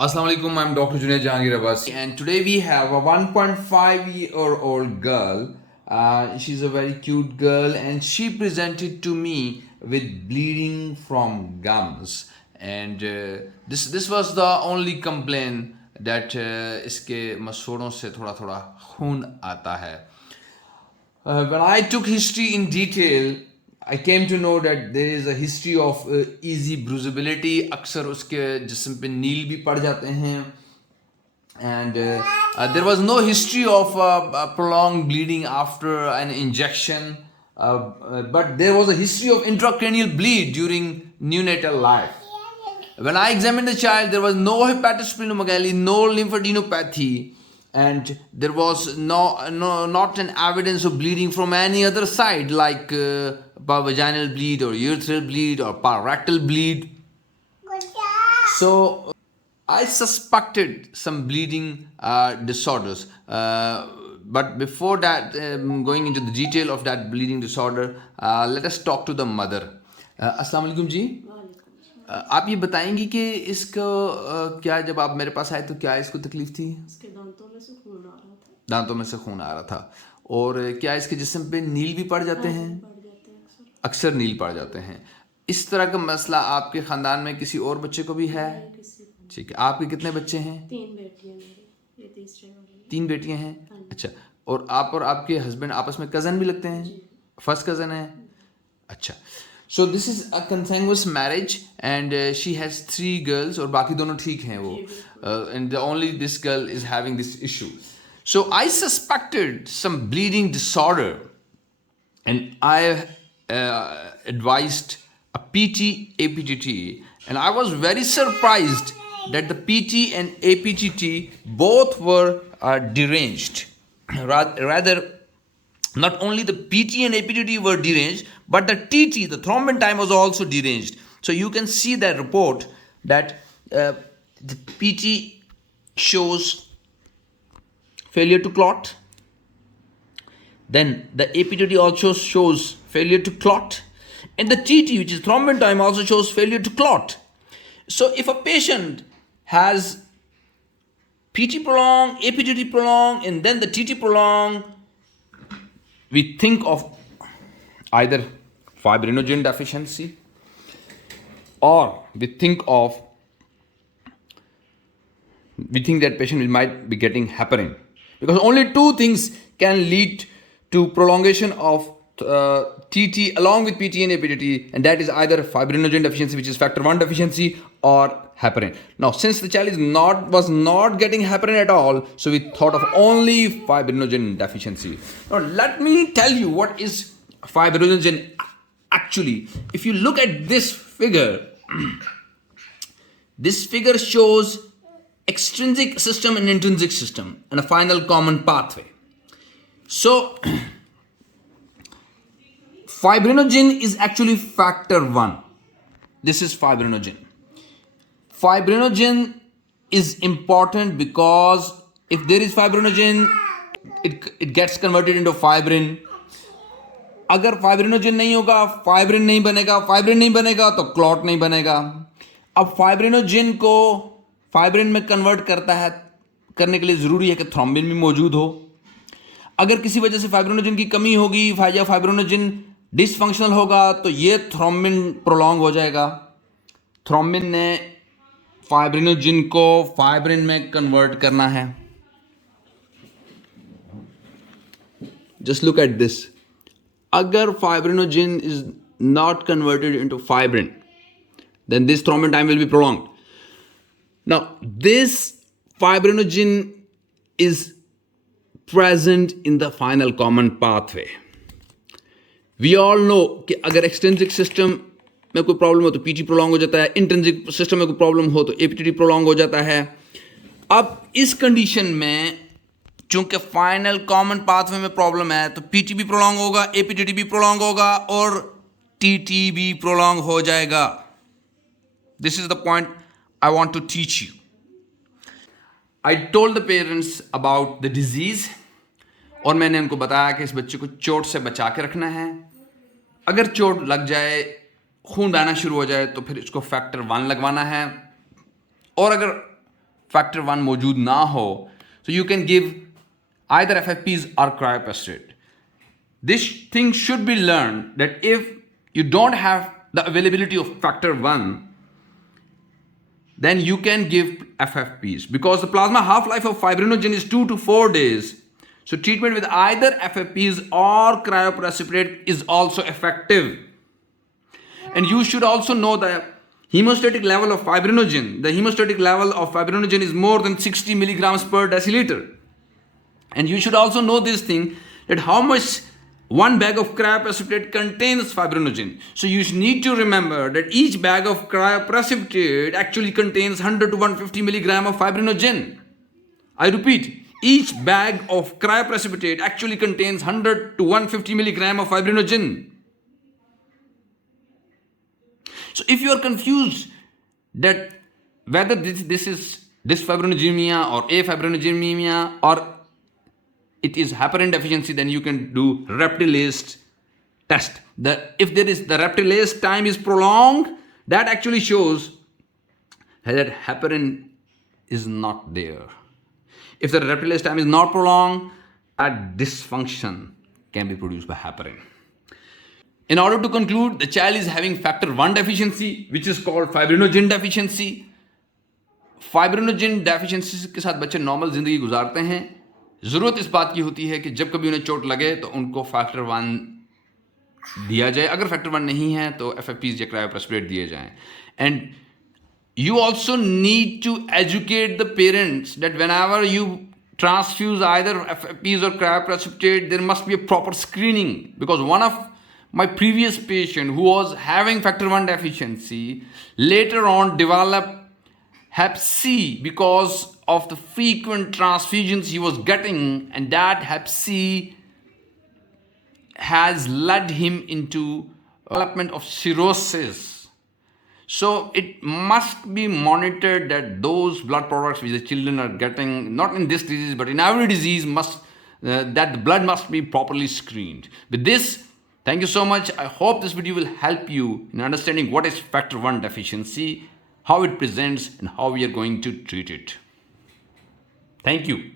Assalamu alaikum, I'm Dr. Junaid Jahangir Abbasi, and today we have a 1.5-year-old girl. She's a very cute girl, and she presented to me with bleeding from gums. And this was the only complaint that इसके मसूड़ों से थोड़ा थोड़ा खून आता है. When I took history in detail, I came to know that there is a history of easy bruisability. अक्सर उसके जिस्म पे नील भी पड़ जाते हैं. And there was no history of prolonged bleeding after an injection. But there was a history of intracranial bleed during neonatal life. When I examined the child, there was no hepatosplenomegaly, no lymphadenopathy, and there was not an evidence of bleeding from any other side like vaginal bleed or urethral bleed or parectal bleed. So I suspected some bleeding disorders. But before that, going into the detail of that bleeding disorder, let us talk to the mother. Assalamu alaikum ji. आप ये बताएंगी कि इसको क्या जब आप मेरे पास आए तो क्या इसको तकलीफ थी? इसके दांतों में से खून आ रहा था. दांतों में से खून आ रहा था. और क्या इसके जिस्म पे नील भी पड़ जाते हैं? पड़ जाते हैं अक्सर नील पड़ जाते हैं. इस तरह का मसला आपके ख़ानदान में किसी और बच्चे को भी है? किसी को. ठीक है. आपके कितने बच्चे हैं? 3 बेटियां मेरी, ये तीसरे वाली. 3 बेटियां हैं. अच्छा. और आप और आपके हस्बैंड आपस में कज़न भी लगते हैं? फर्स्ट कज़न है. अच्छा. So this is a consanguineous marriage and she has 3 girls और बाकी दोनों ठीक हैं वो. And only this girl is having this issue. So I suspected some bleeding disorder and I advised a PT APTT, and I was very surprised that the PT and APTT both were deranged. Rather, not only the PT and APTT were deranged, but the TT, the thrombin time, was also deranged. So you can see that report that the PT shows failure to clot. Then the APTT also shows failure to clot. And the TT, which is thrombin time, also shows failure to clot. So if a patient has PT prolong, APTT prolong, and then the TT prolong, we think of either fibrinogen deficiency or we think that patient might be getting heparin, because only 2 things can lead to prolongation of TT along with PT and APTT, and that is either fibrinogen deficiency, which is factor 1 deficiency, or heparin. Now, since the child was not getting heparin at all, so we thought of only fibrinogen deficiency. Now, let me tell you what is fibrinogen actually. If you look at this figure, this figure shows extrinsic system and intrinsic system and a final common pathway. So, fibrinogen is actually factor 1. This is fibrinogen. Fibrinogen is important because if there is fibrinogen, it gets converted into fibrin. अगर fibrinogen नहीं होगा, fibrin नहीं बनेगा तो clot नहीं बनेगा. अब fibrinogen को फाइब्रिन में कन्वर्ट करने के लिए ज़रूरी है कि थ्रोम्बिन भी मौजूद हो. अगर किसी वजह से फाइब्रिनोजन की कमी होगी या फाइब्रिनोजन डिसफंक्शनल होगा तो ये थ्रोम्बिन प्रोलॉन्ग हो जाएगा. थ्रोम्बिन ने फाइब्रिनोजन को फाइब्रिन में कन्वर्ट करना है. Just look at this. अगर fibrinogen is not converted into fibrin, then this thrombin time will be prolonged. Now, this fibrinogen is present in the final common pathway. We all know कि अगर extrinsic system में कोई problem हो तो PT prolong हो जाता है, intrinsic system में कोई प्रॉब्लम हो तो APTT prolong हो जाता है. अब इस कंडीशन में चूंकि फाइनल कॉमन पाथवे में प्रॉब्लम है तो पीटी भी प्रोलॉन्ग होगा, एपीटीटी भी प्रोलॉन्ग होगा और टीटी भी प्रोलॉन्ग हो जाएगा. This is the point I want to teach you. I told the parents about the disease और मैंने उनको बताया कि इस बच्चे को चोट से बचा के रखना है. अगर चोट लग जाए, खून बहना शुरू हो जाए तो फिर इसको फैक्टर 1 लगवाना है. और अगर factor 1 मौजूद ना हो, so you can give either FFPs or cryoprecipitate. This thing should be learned that if you don't have the availability of factor 1, then you can give FFPs because the plasma half-life of fibrinogen is 2 to 4 days. So treatment with either FFPs or cryoprecipitate is also effective. And you should also know the hemostatic level of fibrinogen. The hemostatic level of fibrinogen is more than 60 milligrams per deciliter. And you should also know this thing that how much one bag of cryoprecipitate contains fibrinogen. So you need to remember that each bag of cryoprecipitate actually contains 100 to 150 milligram of fibrinogen. I repeat, each bag of cryoprecipitate actually contains 100 to 150 milligram of fibrinogen. So if you are confused that whether this is dysfibrinogenemia or afibrinogenemia or it is heparin deficiency, then you can do reptilase test. If there is the reptilase time is prolonged, that actually shows that heparin is not there. If the reptilase time is not prolonged, that dysfunction can be produced by heparin. In order to conclude, the child is having factor 1 deficiency, which is called fibrinogen deficiency. Fibrinogen deficiency के साथ बच्चे normal जिंदगी गुजारते हैं. ज़रूरत इस बात की होती है कि जब कभी उन्हें चोट लगे तो उनको फैक्टर 1 दिया जाए. अगर फैक्टर 1 नहीं है तो FFPs या cryoprecipitate दिए जाएं. And you also need to educate the parents that whenever you transfuse either FFPs or cryoprecipitate, there must be a proper screening. Because one of my previous patient who was having factor 1 deficiency later on developed Hep C because of the frequent transfusions he was getting, and that Hep C has led him into development of cirrhosis. So it must be monitored that those blood products which the children are getting, not in this disease but in every disease, that the blood must be properly screened. With this, thank you so much. I hope this video will help you in understanding what is factor 1 deficiency, how it presents, and how we are going to treat it. Thank you.